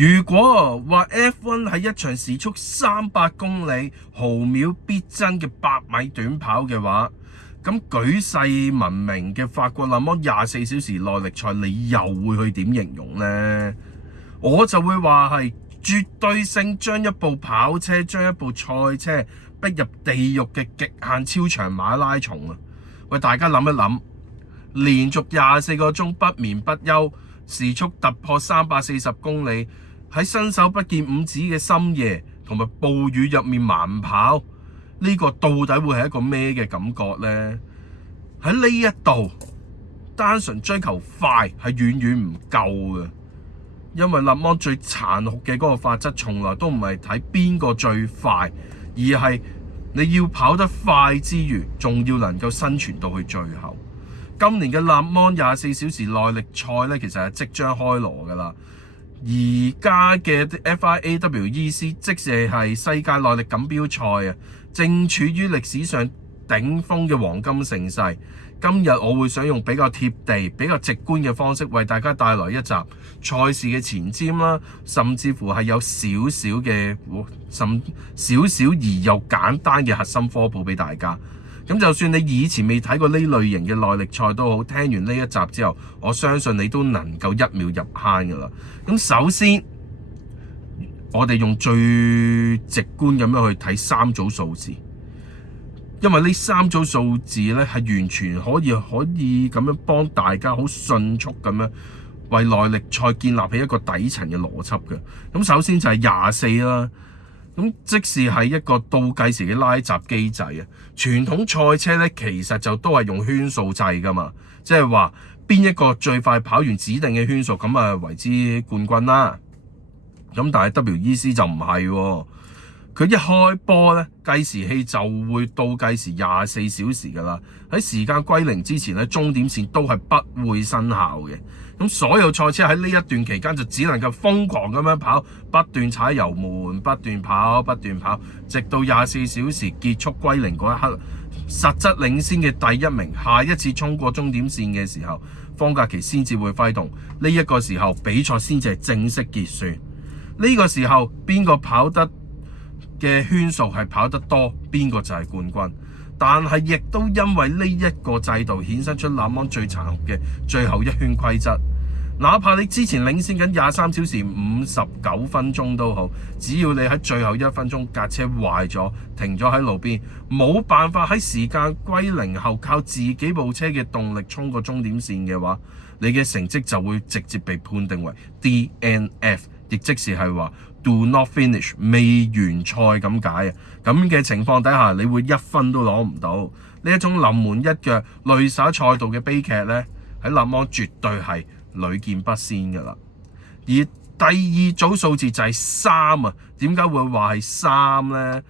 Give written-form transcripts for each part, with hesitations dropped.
如果話 F1 係一場時速300公里、毫秒必爭嘅100米短跑嘅話，咁舉世聞名嘅法國勒芒24小時耐力賽，你又會去點形容呢？我就會話係絕對性將一部跑車、將一部賽車逼入地獄嘅極限超長馬拉松啊！喂，大家諗一諗，連續24個鐘不眠不休，時速突破340公里，喺伸手不見五指嘅深夜同埋暴雨入面慢跑，呢個到底會係一個咩嘅感覺呢？喺呢一度，單純追求快係遠遠唔夠嘅，因為勒芒最殘酷嘅嗰個法則，從來都唔係睇邊個最快，而係你要跑得快之餘，仲要能夠生存到去最後。今年嘅勒芒24小時耐力賽咧，其實係即將開鑼噶啦。而家嘅 FIA-WEC 即係世界耐力錦標賽啊，正處於歷史上頂峰嘅黃金盛世。今日我會想用比較貼地、比較直觀嘅方式，為大家帶來一集賽事嘅前瞻啦，甚至乎係有少少而又簡單嘅核心科普俾大家。咁就算你以前未睇過呢類型嘅耐力賽都好，聽完呢一集之後，我相信你都能夠一秒入坑噶啦。咁首先，我哋用最直觀咁樣去睇3組數字，因為呢3組數字咧係完全可以咁樣幫大家好迅速咁樣為耐力賽建立起一個底層嘅邏輯嘅。咁首先就係24啦。咁即使係一個倒計時嘅拉閘機制啊，傳統賽車咧其實就都係用圈數制噶嘛，即係話邊一個最快跑完指定嘅圈數，咁啊為之冠軍啦。咁但係 WEC 就唔係喎，佢一開波咧計時器就會倒計時24小時噶啦，喺時間歸零之前咧終點線都係不會生效嘅。咁所有賽車喺呢一段期間就只能夠瘋狂咁樣跑，不斷踩油門，不斷跑，直到24小時結束歸零嗰一刻，實質領先嘅第一名下一次衝過終點線嘅時候，方格旗先至會揮動。呢一個時候比賽先至係正式結算。呢個時候邊個跑得嘅圈數係跑得多，邊個就係冠軍。但係亦都因為呢一個制度衍生出勒芒最殘酷嘅最後一圈規則，哪怕你之前領先緊23小時59分鐘都好，只要你喺最後1分鐘架車壞咗，停咗喺路邊，冇辦法喺時間歸零後靠自己部車嘅動力衝過終點線嘅話，你嘅成績就會直接被判定為 DNF， 亦即是係話Do not finish， 未完賽咁解啊！咁嘅情況底下，你會1分都攞唔到。呢一種臨門一腳累灑賽道嘅悲劇呢，喺勒芒絕對係屢見不鮮噶啦。而第二組數字就係3啊，點解會話係3呢？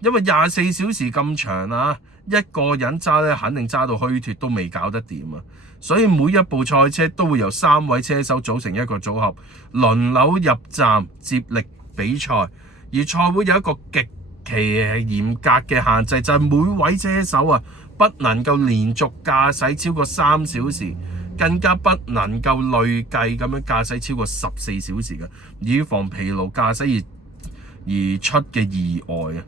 因為24小時咁長啊，一個人揸咧肯定揸到虛脫都未搞得掂啊！所以每一部賽車都會由3位車手組成一個組合，輪流入站接力比賽。而賽會有一個極其嚴格嘅限制，就係每位車手啊不能夠連續駕駛超過3小時，更加不能夠累計咁樣駕駛超過14小時嘅，以防疲勞駕駛而出嘅意外啊！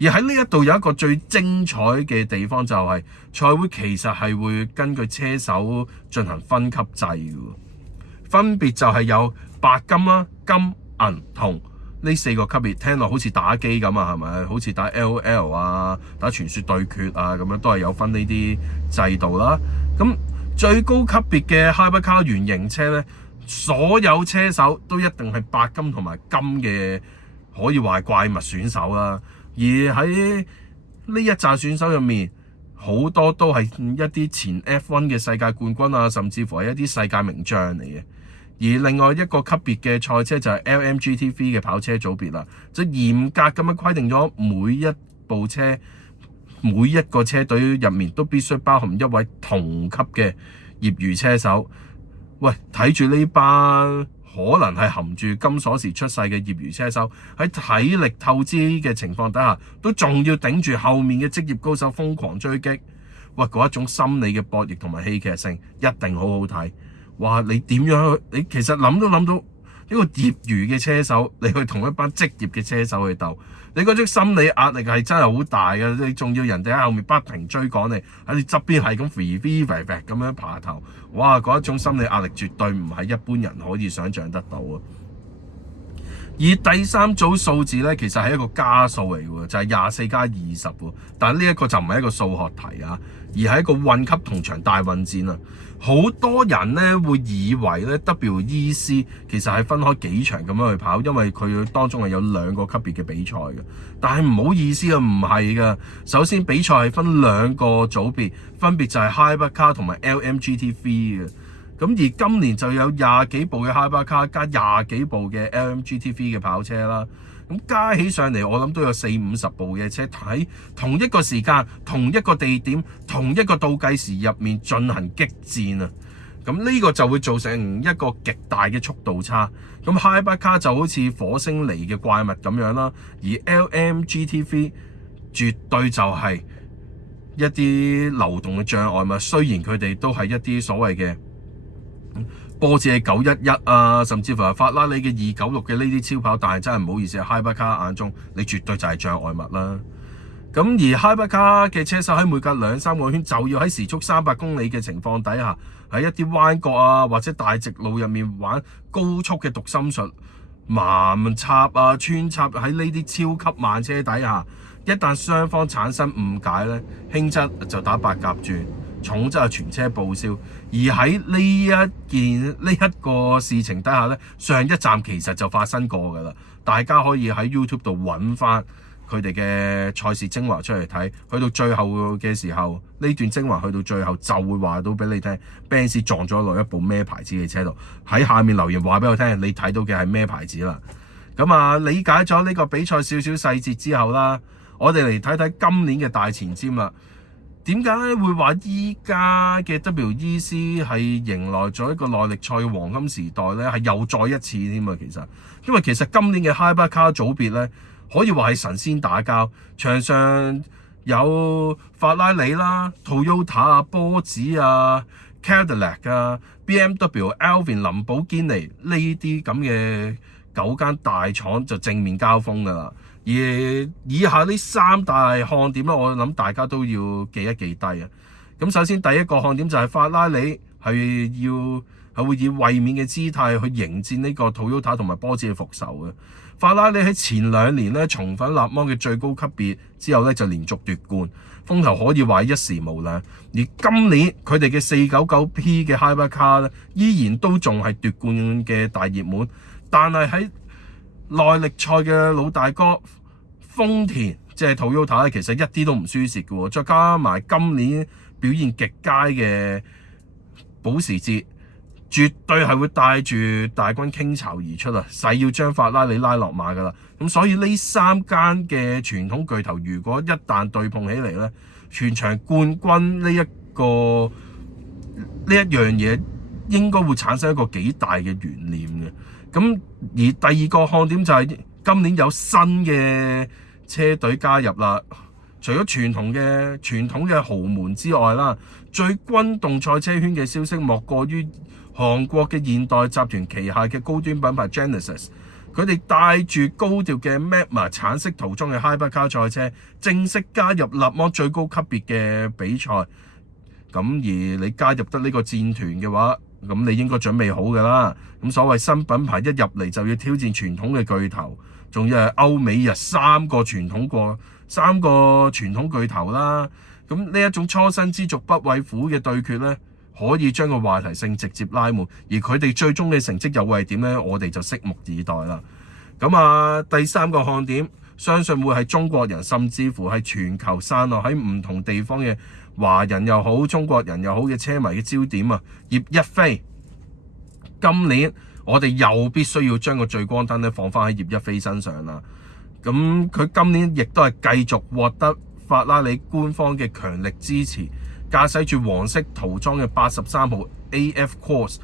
而喺呢一度有一個最精彩嘅地方，就係賽會其實係會根據車手進行分級制嘅，分別就係有白金啦、金、銀、銅呢4個級別。聽落好似打機咁啊，係咪？好似打 LOL 啊、打傳說對決啊咁樣，都係有分呢啲制度啦。咁最高級別嘅 Hypercar 原型車咧，所有車手都一定係白金同埋金嘅，可以話係怪物選手啦。而喺呢一紮選手入面，好多都係一啲前 F1 嘅世界冠軍啊，甚至乎係一啲世界名將嚟嘅。而另外一個級別嘅賽車就係 LMGT3 嘅跑車組別啦，就嚴格咁樣規定咗每一部車、每一個車隊入面都必須包含一位同級嘅業餘車手。喂，睇住呢班可能係含住金鎖匙出世嘅業餘車手，喺體力透支嘅情況底下，都仲要頂住後面嘅職業高手瘋狂追擊。喂，嗰一種心理嘅博弈同埋戲劇性一定好好睇。哇！你點樣？你其實諗都諗到一個業餘嘅車手，你去同一班職業嘅車手去鬥，你嗰種心理壓力係真係好大嘅。你仲要人哋喺後面不停追趕你，喺你側邊係咁飛飛飛飛咁樣爬頭，哇！嗰一種心理壓力絕對唔係一般人可以想像得到啊！而第三組數字咧，其實係一個加數嚟嘅，就係24+20喎。但係呢一個就唔係一個數學題啊，而係一個混級同場大混戰啊！好多人咧會以為咧 WEC 其實係分開幾場咁樣去跑，因為佢當中係有2個級別嘅比賽嘅。但係唔好意思啊，唔係㗎。首先比賽係分2個組別，分別就係 Hypercar 同埋 LMGT3 嘅。咁而今年就有20幾部嘅 Hypercar 加20幾部嘅 LMGT3 嘅跑車啦。咁加起上嚟，我諗都有40-50部嘅車喺同一個時間、同一個地點、同一個倒計時入面進行激戰啊！咁呢個就會造成一個極大嘅速度差。咁 Hypercar 就好似火星嚟嘅怪物咁樣啦，而 LMGT3 絕對就係一啲流動嘅障礙物。雖然佢哋都係一啲所謂嘅波子嘅911啊，甚至乎係法拉利嘅296嘅呢啲超跑，但係真係唔好意思，Hypercar 眼中你絕對就係障礙物啦。咁而 Hypercar 嘅車手喺每隔2-3個圈就要喺時速300公里嘅情況底下，喺一啲彎角啊或者大直路入面玩高速嘅讀心術、盲插啊、穿插喺呢啲超級慢車底下，一旦雙方產生誤解咧，輕則就打8甲轉，重則係全車報銷。而喺呢一個事情底下咧，上一站其實就發生過㗎啦。大家可以喺 YouTube 度揾翻佢哋嘅賽事精華出嚟睇。去到最後嘅時候，呢段精華去到最後就會話到俾你聽，Benz 撞咗落一部咩牌子嘅車度。喺下面留言話俾我聽，你睇到嘅係咩牌子啦？咁啊，理解咗呢個比賽少少細節之後啦，我哋嚟睇睇今年嘅大前瞻啦。點解會話依家嘅 WEC 係迎來咗一個耐力賽嘅黃金時代呢？係又再一次添啊！因為其實今年嘅 Hypercar 組別呢，可以話係神仙打交，場上有法拉利啦、Toyota 啊、波子啊、Cadillac 啊、BMW、Alpine、林寶堅尼呢啲咁嘅9間大廠就正面交鋒㗎啦。而以下呢3大看點咧，我諗大家都要記一記低啊。咁首先第一個看點就係法拉利係會以衛冕嘅姿態去迎戰呢個 Toyota 同埋波子嘅復仇嘅。法拉利喺前2年咧重返勒芒嘅最高級別之後咧就連續奪冠，風頭可以話一時無兩。而今年佢哋嘅 499P 嘅 Hypercar 咧依然都仲係奪冠嘅大熱門，但係喺耐力賽嘅老大哥豐田即係 Toyota 咧，其實一啲都唔輸蝕嘅喎。再加埋今年表現極佳嘅保時捷，絕對係會帶住大軍傾巢而出啊！誓要將法拉利拉落馬㗎啦。咁所以呢3間嘅傳統巨頭，如果一旦對碰起嚟咧，全場冠軍呢一樣嘢應該會產生一個幾大嘅懸念嘅。咁而第二個看點就係今年有新嘅車隊加入啦，除咗傳統嘅豪門之外啦，最轟動賽車圈嘅消息莫過於韓國嘅現代集團旗下嘅高端品牌 Genesis， 佢哋帶住高調嘅 Magma 橙色塗裝嘅 Hypercar 賽車正式加入勒芒最高級別嘅比賽。咁而你加入得呢個戰團嘅話，咁你應該準備好㗎啦。咁所謂新品牌一入嚟就要挑戰傳統嘅巨頭，仲要係歐美日3個傳統巨頭啦。咁呢一種初生之犢不畏虎嘅對決呢，可以將個話題性直接拉滿。而佢哋最終嘅成績又會係點呢？我哋就拭目以待啦。咁啊，第3個看點，相信會係中國人，甚至乎係全球散落喺唔同地方嘅華人又好、中國人又好嘅車迷嘅焦點啊，葉一飛。今年我哋又必須要將個聚光燈咧放翻喺葉一飛身上啦。咁佢今年亦都係繼續獲得法拉利官方嘅強力支持，駕駛住黃色塗裝嘅83號 AF Corse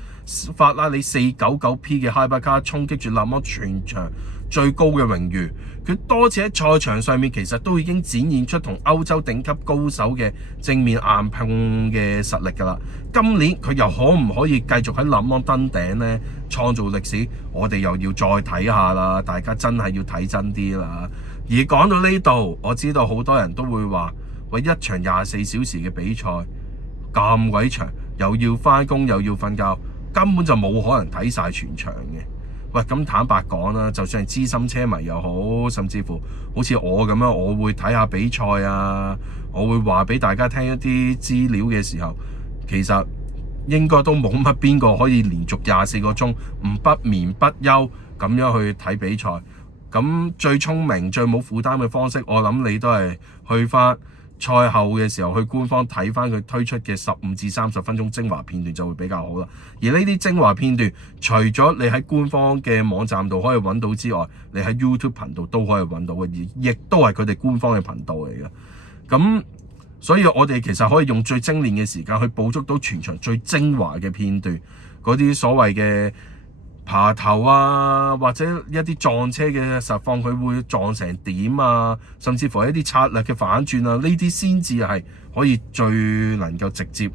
法拉利499P 嘅 Hypercar 衝擊住勒芒全場最高嘅榮譽，佢多次喺賽場上面其實都已經展現出同歐洲頂級高手嘅正面硬碰嘅實力㗎啦。今年佢又可唔可以繼續喺勒芒登頂呢？創造歷史，我哋又要再睇下啦。大家真係要睇真啲啦。而講到呢度，我知道好多人都會話：喂，一場24小時嘅比賽咁鬼長，又要返工又要瞓覺，根本就冇可能睇晒全場嘅。喂，咁坦白講啦，就算係資深車迷又好，甚至乎好似我咁樣，我會睇下比賽啊，我會話俾大家聽一啲資料嘅時候，其實應該都冇乜邊個可以連續24個鐘唔不眠不休咁樣去睇比賽。咁最聰明、最冇負擔嘅方式，我諗你都係去翻賽後嘅時候去官方睇翻佢推出嘅15至30分鐘精華片段就會比較好啦。而呢啲精華片段，除咗你喺官方嘅網站度可以揾到之外，你喺 YouTube 頻道都可以揾到嘅，亦都係佢哋官方嘅頻道嚟嘅。咁所以我哋其實可以用最精煉嘅時間去捕捉到全場最精華嘅片段，嗰啲所謂嘅爬頭啊，或者一啲撞車嘅實況，佢會撞成點啊，甚至乎一啲策略嘅反轉啊，呢啲先至係可以最能夠直接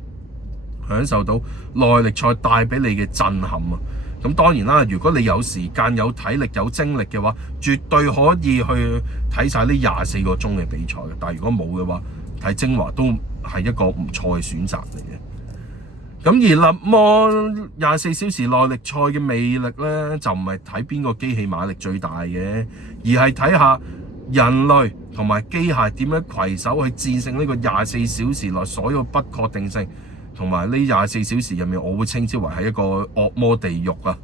享受到耐力賽帶俾你嘅震撼啊！咁當然啦，如果你有時間、有體力、有精力嘅話，絕對可以去睇晒呢24個鐘嘅比賽嘅。但係如果冇嘅話，睇精華都係一個唔錯嘅選擇嚟嘅。咁而勒芒24小時耐力賽嘅魅力咧，就唔係睇邊個機器馬力最大嘅，而係睇下人類同埋機械點樣攜手去戰勝呢個24小時內所有不確定性，同埋呢24小時入面，我會稱之為係一個惡魔地獄啊！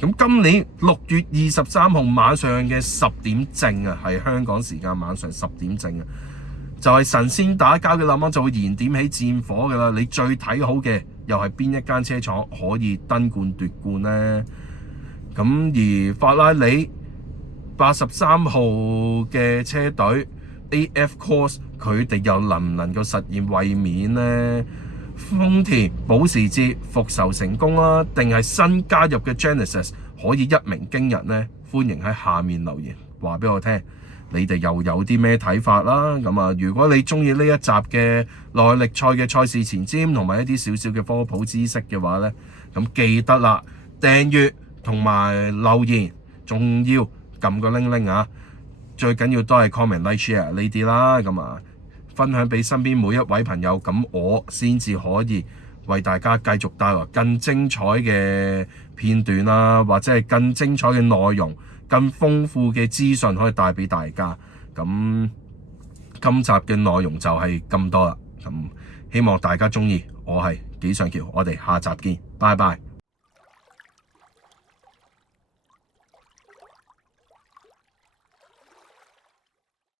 咁今年6月23號晚上嘅10點正啊，係香港時間晚上10點正啊，就係神仙打交嘅勒芒就會燃點起戰火㗎啦！你最睇好嘅又係邊一間車廠可以登冠奪冠呢？咁而法拉利83號嘅車隊 AF Corse 佢哋又能唔能夠實現衛冕呢？豐田保時捷復仇成功啦，定係新加入嘅 Genesis 可以一鳴驚人呢？歡迎喺下面留言話俾我聽，你哋又有啲咩睇法啦？咁啊，如果你中意呢一集嘅耐力賽嘅賽事前瞻同埋一啲少少嘅科普知識嘅話呢，咁記得啦，訂閱同埋留言，仲要撳個鈴鈴啊！最緊要都係 comment、like、share 呢啲啦。咁啊，分享俾身邊每一位朋友，咁我先至可以為大家繼續帶來更精彩嘅片段啦，或者係更精彩嘅內容、更豐富嘅資訊可以帶俾大家。咁今集嘅內容就係咁多啦。咁希望大家中意。我係紀尚喬，我哋下集見，拜拜。